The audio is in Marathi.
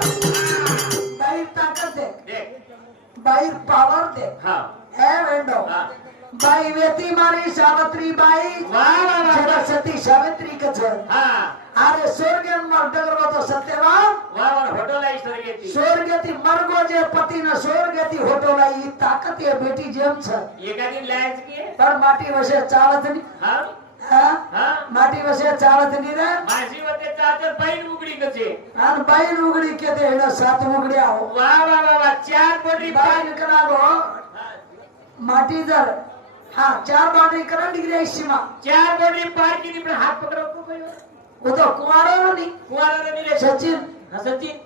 बाई ताकद दे, देख बाई पावर दे. हाँ हे वेंडो हाँ बाई वेती मारी सावित्री बाई वाह वाह वाह जरा सती सावित्री का जन. हाँ अरे स्वर्गन मर्डगर तो सत्यवान वाह वाह होटल आई सर गेती स्वर्गती मरगो जे पति न स्वर्गती होटोला ई ताकत ये बेटी जेम छ. ये का दिन लायच की पर माटी वसे चालत नहीं. हाँ हाँ हाँ माटी वसे चालत नहीं रे. मासी वते चाचर पैन उगडी कसे आणि बाई उघडी के दे ना सात उघडी आहो. वाह वाह वाह वाह चार पडरी बाई निकला गो माटी जर हाँ 4 बाउंड्री करंट डिग्री सीमा चार पडरी पार की पण हात पकडतो वो तो कुमारो नहीं कुवारा ने ले सचिन हाँ सचिन